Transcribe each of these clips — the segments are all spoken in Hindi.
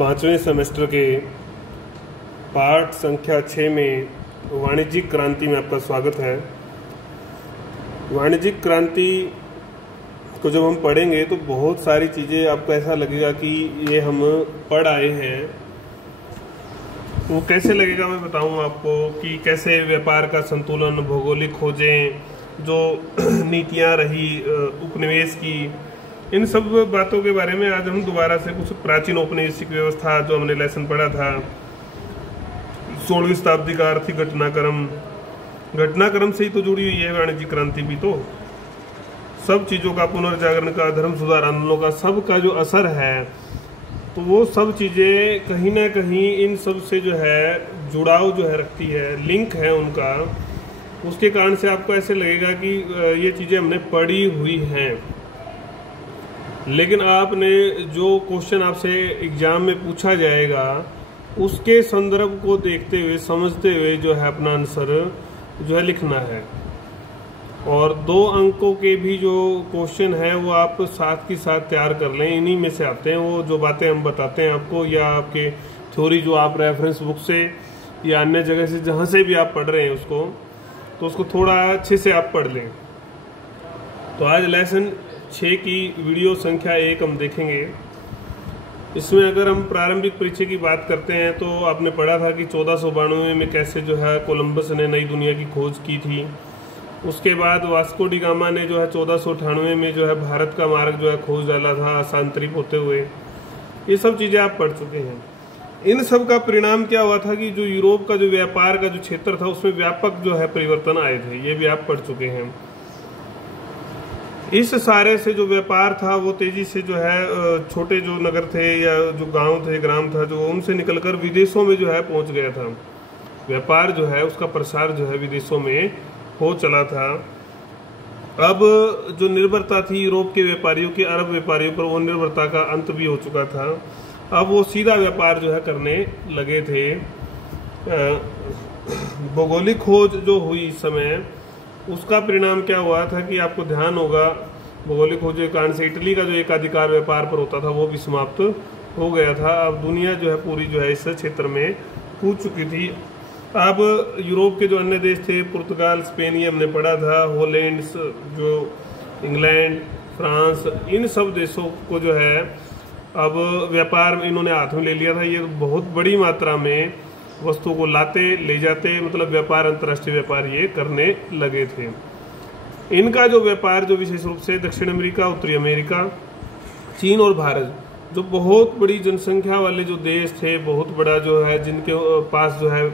पांचवें सेमेस्टर के पाठ संख्या 6 में वाणिज्यिक क्रांति में आपका स्वागत है। वाणिज्यिक क्रांति को जब हम पढ़ेंगे तो बहुत सारी चीज़ें आपको ऐसा लगेगा कि ये हम पढ़ आए हैं। वो कैसे लगेगा मैं बताऊंगा आपको कि कैसे व्यापार का संतुलन, भौगोलिक खोजें, जो नीतियां रही उपनिवेश की, इन सब बातों के बारे में आज हम दोबारा से कुछ प्राचीन औपनिवेशिक व्यवस्था जो हमने लेसन पढ़ा था, 16वीं शताब्दी का आर्थिक घटनाक्रम से ही तो जुड़ी हुई है वाणिज्यिक क्रांति भी। तो सब चीज़ों का पुनर्जागरण का, धर्म सुधार आंदोलनों का, सब का जो असर है, तो वो सब चीज़ें कहीं ना कहीं इन सब से जो है जुड़ाव जो है रखती है, लिंक है उनका। उसके कारण से आपको ऐसे लगेगा कि ये चीज़ें हमने पढ़ी हुई हैं, लेकिन आपने जो क्वेश्चन आपसे एग्जाम में पूछा जाएगा उसके संदर्भ को देखते हुए, समझते हुए जो है अपना आंसर जो है लिखना है। और 2 अंकों के भी जो क्वेश्चन है वो आप साथ के साथ तैयार कर लें। इन्हीं में से आते हैं वो जो बातें हम बताते हैं आपको, या आपके थ्योरी जो आप रेफरेंस बुक से या अन्य जगह से जहाँ से भी आप पढ़ रहे हैं उसको, तो उसको थोड़ा अच्छे से आप पढ़ लें। तो आज लेसन 6 की वीडियो संख्या 1 हम देखेंगे। इसमें अगर हम प्रारंभिक परिचय की बात करते हैं तो आपने पढ़ा था कि 1492 में कैसे जो है कोलंबस ने नई दुनिया की खोज की थी। उसके बाद वास्को डी गामा ने जो है 1498 में जो है भारत का मार्ग जो है खोज डाला था आसांतरित होते हुए। ये सब चीज़ें आप पढ़ चुके हैं। इन सब का परिणाम क्या हुआ था कि जो यूरोप का जो व्यापार का जो क्षेत्र था उसमें व्यापक जो है परिवर्तन आए थे, ये भी आप पढ़ चुके हैं। इस सारे से जो व्यापार था वो तेजी से जो है छोटे जो नगर थे या जो गांव थे, ग्राम था, जो उनसे निकलकर विदेशों में जो है पहुंच गया था। व्यापार जो है उसका प्रसार जो है विदेशों में हो चला था। अब जो निर्भरता थी यूरोप के व्यापारियों की अरब व्यापारियों पर, वो निर्भरता का अंत भी हो चुका था। अब वो सीधा व्यापार जो है करने लगे थे। भौगोलिक खोज जो हुई इस समय, उसका परिणाम क्या हुआ था कि आपको ध्यान होगा, भौगोलिक खोज के कारण से इटली का जो एकाधिकार व्यापार पर होता था वो भी समाप्त हो गया था। अब दुनिया जो है पूरी जो है इस क्षेत्र में कूद चुकी थी। अब यूरोप के जो अन्य देश थे, पुर्तगाल, स्पेन, ये हमने पढ़ा था, हॉलैंड, जो इंग्लैंड, फ्रांस, इन सब देशों को जो है अब व्यापार इन्होंने हाथ में ले लिया था। ये बहुत बड़ी मात्रा में वस्तु को लाते ले जाते, मतलब व्यापार, अंतर्राष्ट्रीय व्यापार ये करने लगे थे। इनका जो व्यापार जो विशेष रूप से दक्षिण अमेरिका, उत्तरी अमेरिका, चीन और भारत, जो बहुत बड़ी जनसंख्या वाले जो देश थे, बहुत बड़ा जो है जिनके पास जो है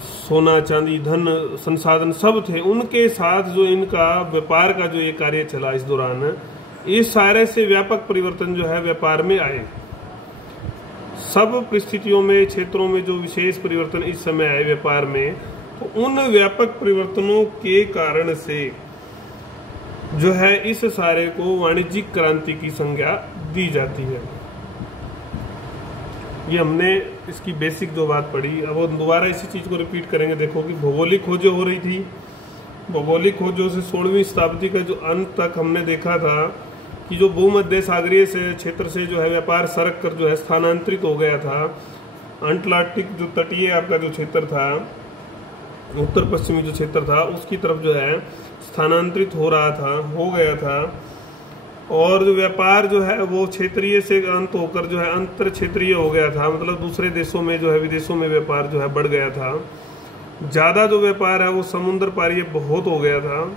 सोना, चांदी, धन, संसाधन सब थे, उनके साथ जो इनका व्यापार का जो ये कार्य चला इस दौरान, इस सारे से व्यापक परिवर्तन जो है व्यापार में आए। सब परिस्थितियों में, क्षेत्रों में जो विशेष परिवर्तन इस समय आए व्यापार में, तो उन व्यापक परिवर्तनों के कारण से जो है इस सारे को वाणिज्यिक क्रांति की संज्ञा दी जाती है। ये हमने इसकी बेसिक जो बात पढ़ी, अब वो दोबारा इसी चीज को रिपीट करेंगे। देखो कि भौगोलिक खोजें हो रही थी। भौगोलिक खोजों से 16वीं शताब्दी का जो अंत तक हमने देखा था कि जो भूमध्य सागरीय से क्षेत्र से जो है व्यापार सड़क कर जो है स्थानांतरित हो गया था। अंटार्कटिक जो तटीय आपका जो क्षेत्र था, उत्तर पश्चिमी जो क्षेत्र था, उसकी तरफ जो है स्थानांतरित हो गया था। और जो व्यापार जो है वो क्षेत्रीय से अंत होकर जो है अंतर क्षेत्रीय हो गया था, मतलब दूसरे देशों में जो है, विदेशों में व्यापार जो है बढ़ गया था। ज्यादा जो व्यापार है वो समुद्र पारीय बहुत हो गया था।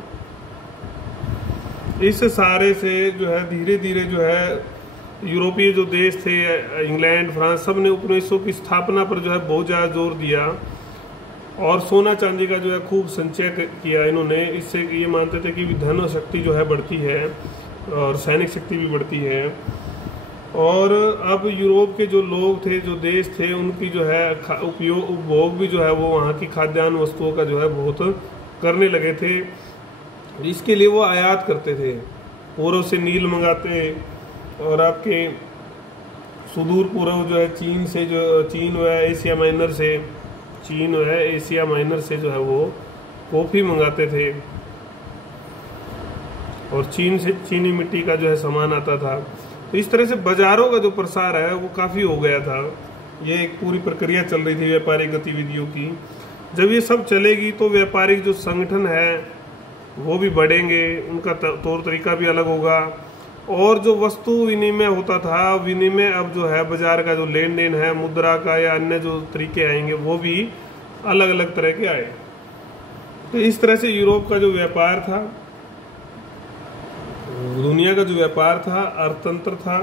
इस सारे से जो है धीरे धीरे जो है यूरोपीय जो देश थे, इंग्लैंड, फ्रांस, सब ने उपनिवेशों की स्थापना पर जो है बहुत ज़्यादा जोर दिया और सोना चांदी का जो है खूब संचय किया इन्होंने। इससे ये मानते थे कि धन और शक्ति जो है बढ़ती है और सैनिक शक्ति भी बढ़ती है। और अब यूरोप के जो लोग थे, जो देश थे, उनकी जो है उपभोग भी जो है वो वहाँ की खाद्यान्न वस्तुओं का जो है बहुत करने लगे थे। इसके लिए वो आयात करते थे, पूर्व से नील मंगाते, और आपके सुदूर पूर्व जो है चीन से, जो चीन व एशिया माइनर से, चीन व एशिया माइनर से जो है वो कॉफ़ी मंगाते थे। और चीन से चीनी मिट्टी का जो है सामान आता था। तो इस तरह से बाजारों का जो प्रसार है वो काफ़ी हो गया था। ये एक पूरी प्रक्रिया चल रही थी व्यापारिक गतिविधियों की। जब ये सब चलेगी तो व्यापारिक जो संगठन है वो भी बढ़ेंगे, उनका तौर तरीका भी अलग होगा, और जो वस्तु विनिमय होता था, विनिमय अब जो है बाजार का जो लेन देन है मुद्रा का या अन्य जो तरीके आएंगे वो भी अलग अलग तरह के आए। तो इस तरह से यूरोप का जो व्यापार था, दुनिया का जो व्यापार था, अर्थतंत्र था,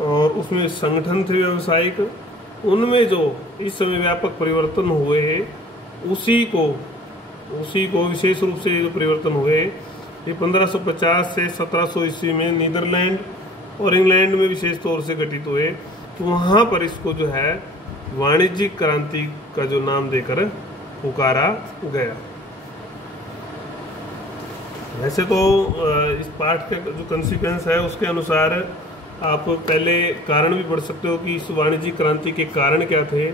और उसमें संगठन थे व्यावसायिक, उनमें जो इस समय व्यापक परिवर्तन हुए उसी को विशेष रूप से जो परिवर्तन हुए ये 1550 से 1700 ईस्वी में नीदरलैंड और इंग्लैंड में विशेष तौर से घटित हुए। तो वहाँ पर इसको जो है वाणिज्यिक क्रांति का जो नाम देकर पुकारा गया। वैसे तो इस पाठ का जो कंसिक्वेंस है उसके अनुसार आप पहले कारण भी पढ़ सकते हो कि इस वाणिज्यिक क्रांति के कारण क्या थे।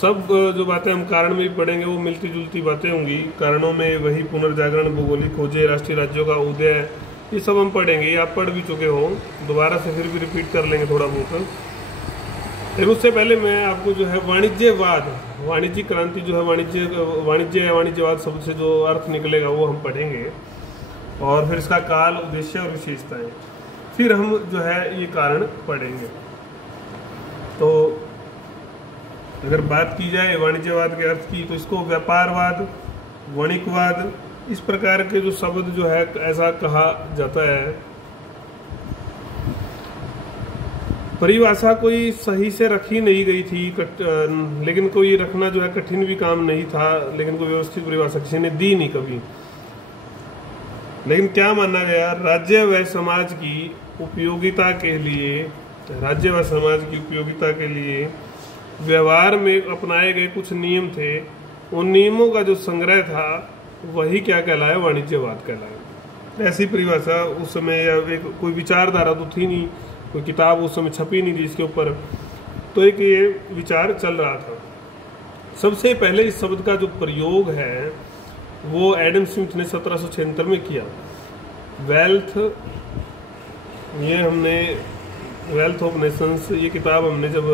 सब जो बातें हम कारण में भी पढ़ेंगे वो मिलती जुलती बातें होंगी। कारणों में वही पुनर्जागरण, भौगोलिक खोजें, राष्ट्रीय राज्यों का उदय, ये सब हम पढ़ेंगे। ये आप पढ़ भी चुके हो, दोबारा से फिर भी रिपीट कर लेंगे थोड़ा बहुत। फिर उससे पहले मैं आपको जो है वाणिज्यवाद, वाणिज्यिक क्रांति जो है वाणिज्य या वाणिज्यवाद शब्द से जो अर्थ निकलेगा वो हम पढ़ेंगे, और फिर इसका काल, उद्देश्य और विशेषताएं, फिर हम जो है ये कारण पढ़ेंगे। तो अगर बात की जाए वाणिज्यवाद के अर्थ की तो इसको व्यापारवाद, वणिकवाद, इस प्रकार के जो शब्द जो है ऐसा कहा जाता है। परिभाषा कोई सही से रखी नहीं गई थी, लेकिन कोई रखना जो है कठिन भी काम नहीं था, लेकिन कोई व्यवस्थित परिभाषा किसी ने दी नहीं कभी। लेकिन क्या माना गया, राज्य व समाज की उपयोगिता के लिए व्यवहार में अपनाए गए कुछ नियम थे, उन नियमों का जो संग्रह था वही क्या कहलाया, वाणिज्यवाद कहलाया। ऐसी परिभाषा उस समय या कोई विचारधारा तो थी नहीं, कोई किताब उस समय छपी नहीं थी इसके ऊपर, तो एक ये विचार चल रहा था। सबसे पहले इस शब्द का जो प्रयोग है वो एडम स्मिथ ने 1776 में किया। वेल्थ ऑफ नेशंस, ये किताब हमने जब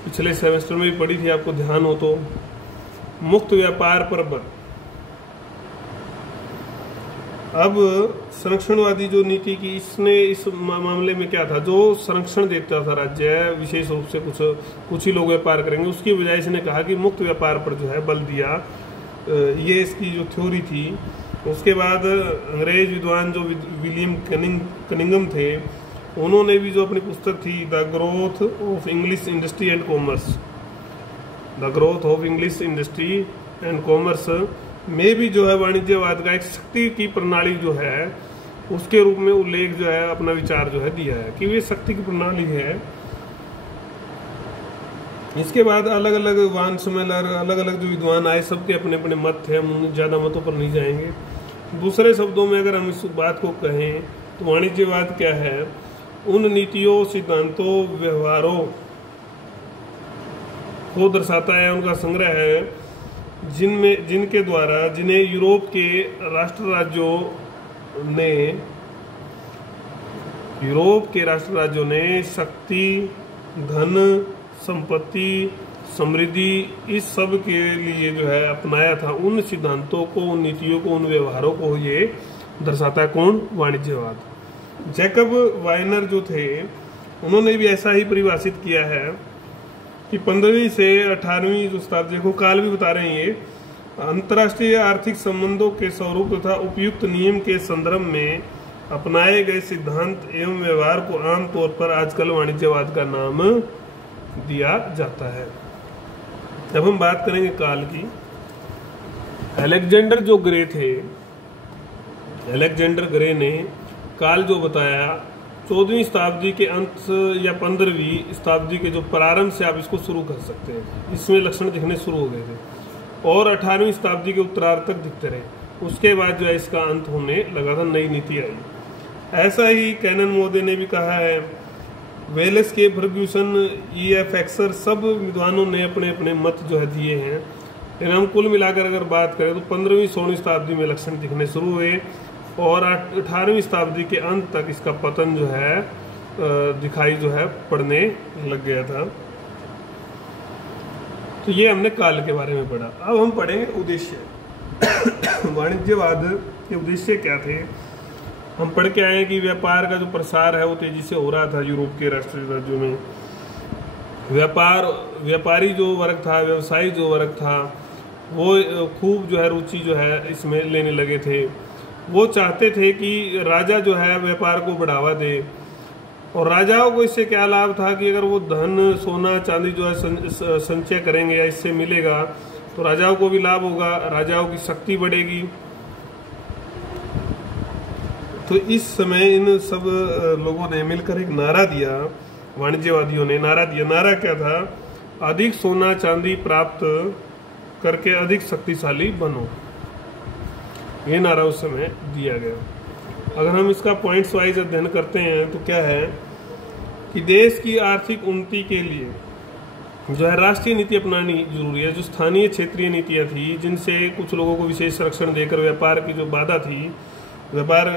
पिछले सेमेस्टर में भी पढ़ी थी, आपको ध्यान हो तो। मुक्त व्यापार पर बल। अब संरक्षणवादी जो नीति की, इसने इस मामले में क्या था, जो संरक्षण देता था राज्य, विशेष रूप से कुछ ही लोग व्यापार करेंगे, उसकी बजाय इसने कहा कि मुक्त व्यापार पर जो है बल दिया। ये इसकी जो थ्योरी थी। उसके बाद अंग्रेज विद्वान जो विलियम कनिंगम थे, उन्होंने भी जो अपनी पुस्तक थी the growth of English industry and commerce में भी जो है वाणिज्यवाद का एक शक्ति की प्रणाली जो है उसके रूप में उल्लेख जो है अपना विचार जो है दिया है कि ये शक्ति की प्रणाली है। इसके बाद अलग अलग वान सुमेलर, अलग अलग जो विद्वान आए, सबके अपने अपने मत थे, हम ज़्यादा मतों पर नहीं जाएंगे। दूसरे शब्दों में अगर हम इस बात को कहें तो वाणिज्यवाद क्या है, उन नीतियों, सिद्धांतों, व्यवहारों को दर्शाता है, उनका संग्रह है जिन्हें यूरोप के राष्ट्र राज्यों ने शक्ति, धन, संपत्ति, समृद्धि, इस सब के लिए जो है अपनाया था। उन सिद्धांतों को, उन नीतियों को, उन व्यवहारों को ये दर्शाता है कौन, वाणिज्यवाद। जैकब वाइनर जो थे उन्होंने भी ऐसा ही परिभाषित किया है कि 15वीं से 18वीं जो शताब्दी को काल भी बता रहे हैं, ये अंतर्राष्ट्रीय आर्थिक संबंधों के स्वरूप तथा उपयुक्त नियम के संदर्भ में अपनाए गए सिद्धांत एवं व्यवहार को आमतौर पर आजकल वाणिज्यवाद का नाम दिया जाता है। अब हम बात करेंगे काल की। अलेक्जेंडर जो ग्रे थे, अलेक्जेंडर ग्रे ने काल जो बताया 14वीं शताब्दी के अंत या 15वीं शताब्दी के जो प्रारंभ से आप इसको शुरू कर सकते हैं, इसमें लक्षण दिखने शुरू हो गए थे और 18वीं शताब्दी के उत्तरार्ध तक दिखते रहे। उसके बाद जो है इसका अंत होने लगा था, नई नीति आई। ऐसा ही कैनन मोदे ने भी कहा है, वेलेस के, फर्ग्यूसन, E.F. एक्सर, सब विद्वानों ने अपने अपने मत जो है दिए हैं। लेकिन हम कुल मिलाकर अगर बात करें तो 15वीं 16वीं शताब्दी में लक्षण दिखने शुरू हुए और 18वीं शताब्दी के अंत तक इसका पतन जो है दिखाई जो है पड़ने लग गया था। तो ये हमने काल के बारे में पढ़ा। अब हम पढ़ेंगे उद्देश्य। वाणिज्यवाद के उद्देश्य क्या थे? हम पढ़ के आए कि व्यापार का जो प्रसार है वो तेजी से हो रहा था यूरोप के राष्ट्रीय राज्यों में। व्यापारी जो वर्ग था, व्यवसायी जो वर्ग था, वो खूब जो है रुचि जो है इसमें लेने लगे थे। वो चाहते थे कि राजा जो है व्यापार को बढ़ावा दे, और राजाओं को इससे क्या लाभ था कि अगर वो धन, सोना, चांदी जो है संचय करेंगे या इससे मिलेगा तो राजाओं को भी लाभ होगा, राजाओं की शक्ति बढ़ेगी। तो इस समय इन सब लोगों ने मिलकर एक नारा दिया, वाणिज्यवादियों ने नारा दिया। नारा क्या था? अधिक सोना चांदी प्राप्त करके अधिक शक्तिशाली बनो। ये नारा उस समय दिया गया। अगर हम इसका पॉइंट्स वाइज अध्ययन करते हैं तो क्या है कि देश की आर्थिक उन्नति के लिए जो है राष्ट्रीय नीति अपनानी जरूरी है। जो स्थानीय क्षेत्रीय नीतियां थी जिनसे कुछ लोगों को विशेष संरक्षण देकर व्यापार की जो बाधा थी, व्यापार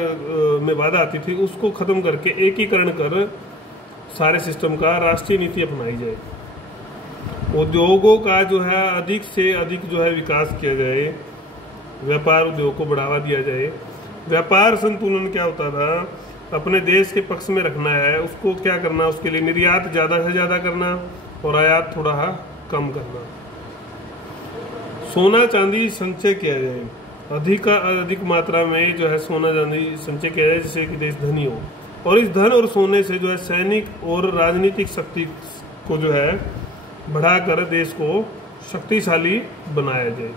में बाधा आती थी, उसको खत्म करके एकीकरण कर सारे सिस्टम का राष्ट्रीय नीति अपनाई जाए। उद्योगों का जो है अधिक से अधिक जो है विकास किया जाए, व्यापार उद्योग को बढ़ावा दिया जाए। व्यापार संतुलन क्या होता था? अपने देश के पक्ष में रखना है, उसको क्या करना? उसके लिए निर्यात ज़्यादा से ज़्यादा करना और आयात थोड़ा कम करना। सोना चांदी संचय किया जाए, अधिक मात्रा में जो है सोना चांदी संचय किया जाए जिससे कि देश धनी हो, और इस धन और सोने से जो है सैनिक और राजनीतिक शक्ति को जो है बढ़ाकर देश को शक्तिशाली बनाया जाए।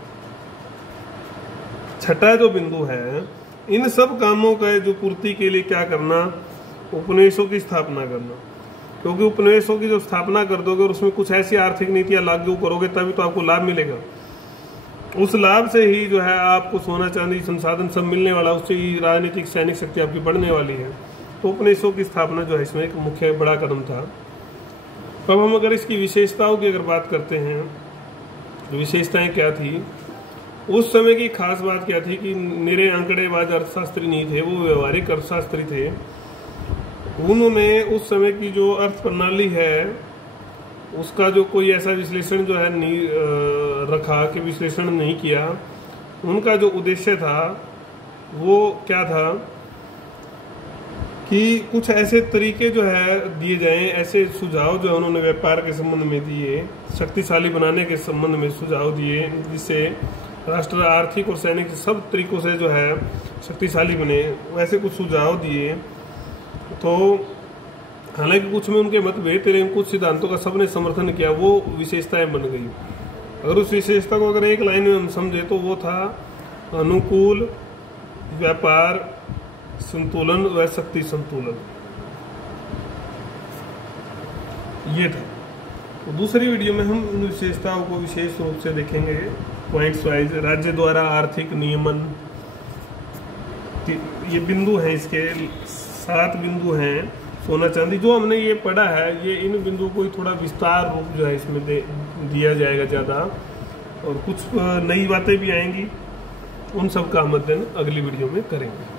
छठा जो बिंदु है, इन सब कामों का जो पूर्ति के लिए क्या करना? उपनिवेशों की स्थापना करना। क्योंकि उपनिवेशों की जो स्थापना कर दोगे और उसमें कुछ ऐसी आर्थिक नीतियां लागू करोगे तभी तो आपको लाभ मिलेगा। उस लाभ से ही जो है आपको सोना चांदी संसाधन सब मिलने वाला, उससे ही राजनीतिक सैनिक शक्ति आपकी बढ़ने वाली है। तो उपनिवेशों की स्थापना जो है इसमें एक मुख्य बड़ा कदम था। अब हम अगर इसकी विशेषताओं की अगर बात करते हैं तो विशेषताएं क्या थी? उस समय की खास बात क्या थी कि निरे आंकड़ेबाज अर्थशास्त्री नहीं थे, वो व्यवहारिक अर्थशास्त्री थे। उन्होंने उस समय की जो अर्थ प्रणाली है उसका जो कोई ऐसा विश्लेषण जो है नहीं रखा, कि विश्लेषण नहीं किया। उनका जो उद्देश्य था वो क्या था कि कुछ ऐसे तरीके जो है दिए जाएं, ऐसे सुझाव जो है उन्होंने व्यापार के संबंध में दिए, शक्तिशाली बनाने के संबंध में सुझाव दिए, जिससे राष्ट्र आर्थिक और सैनिक सब तरीकों से जो है शक्तिशाली बने, वैसे कुछ सुझाव दिए। तो हालांकि कुछ में उनके मतभेद थे, लेकिन कुछ सिद्धांतों का सबने समर्थन किया, वो विशेषताएं बन गई। अगर उस विशेषता को अगर एक लाइन में हम समझे तो वो था अनुकूल व्यापार संतुलन व शक्ति संतुलन। ये था। तो दूसरी वीडियो में हम उन विशेषताओं को विशेष रूप से देखेंगे पॉइंट्स वाइज। राज्य द्वारा आर्थिक नियमन, ये बिंदु हैं, इसके 7 बिंदु हैं। सोना चांदी जो हमने ये पढ़ा है, ये इन बिंदुओं को थोड़ा विस्तार रूप जो है इसमें दिया जाएगा ज़्यादा, और कुछ नई बातें भी आएंगी। उन सब का हम अध्ययन अगली वीडियो में करेंगे।